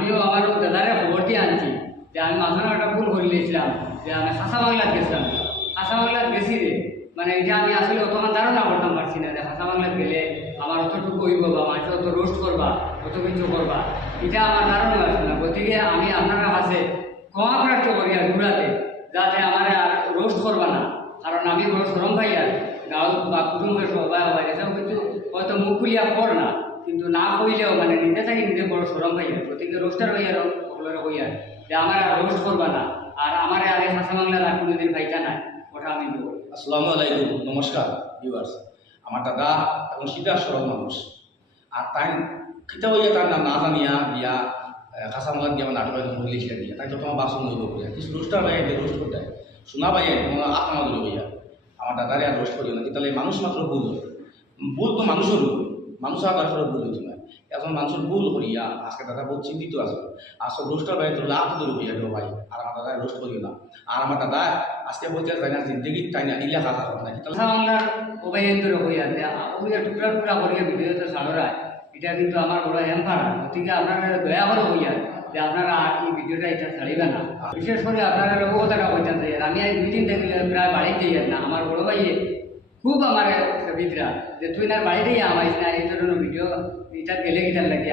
আমিও আমার দাদারে খবর দিয়ে আনছি যে আমি মাঝখানে একটা ভুল করে নিয়েছিলাম যে আমি খাসা বাংলার গেছিলাম। খাসা বাংলার গেছি রে মানে এটা আমি আসলে অতমান ধারণা করতাম পারছি না যে খাসা বাংলার গেলে আমার অতটুকু হইব বা মানুষ অত রোস্ট করবা অত কিছু করবা, এটা আমার ধারণা আছে না। গতিকে আমি আপনারা কাছে ক্ষমা প্রার্থী করি আর ঘুরাতে যাতে আমার আর রোস্ট করবা না, কারণ আমি বড় সরম ভাই আর গাঁও বা কুটুম্বের সবাই হবাই এটাও কিন্তু হয়তো মুখ খুলিয়া কর না, কিন্তু না কইলেও মানে নিজে থাকি নিজে বড় সরম ভাই আর। গতিকে রোস্টার ভাইয়ার সকলের হইয়ার যে আমার আর রোস্ট করবা না, আর আমার আগে খাসা বাংলার আর কোনোদিন ভাইটা নাই, ওটা আমি দেবো। আসসালামু আলাইকুম, নমস্কার ভিউয়ার্স। আমার দাদা এখন সিধা সরল মানুষ, আর তাই খিতা হইয়া তার না জানিয়া দিয়া কাঁচামালা দিয়ে আমার নাটক মহিলা দিয়া তাই তো তোমার বাসন হইব বলে কিছু রোস্টার ভাই রোস্ট করতে শোনা পাইয়ে তোমার আত্মা ধরে হইয়া আমার দাদারে আর রোস্ট করিও না, তাহলে মানুষ মাত্র ভুল ভুল তো মানুষের মানুষ আর তারপরে ভুল হইতো না। এখন মানুষের ভুল করিয়া আজকে দাদা বহুত চিন্তিত আছে, আসলে রোস্টার ভাই তো লাভ ধরে হইয়া দেবো ভাই, আর আমার দাদা রোস্ট করিও না। আর আমার দাদা আজকে বলতে চাই না জিন্দগি তাই না ইলা কাজ হবে না খাসা বাংলার ওবাইয়ের হইয়া যে ওইয়া টুকরা টুকরা করিয়া ভিডিওতে ছাড়রায়, এটা কিন্তু আমার বড় হ্যাম্পার। গতিকে আপনারা দয়া করে হইয়া যে আপনারা এই ভিডিওটা এটা ছাড়িবে না। বিশেষ করে আপনারা কথাটা বলতেন যে আমি এই 2 দিন দেখলে প্রায় বাড়িতে যাই না, আমার বড় ভাইয়ে খুব আমার বিদ্রা যে তুই না বাড়িতেই আমাইস না এই ধরনের ভিডিও এটা গেলে গিটার লাগে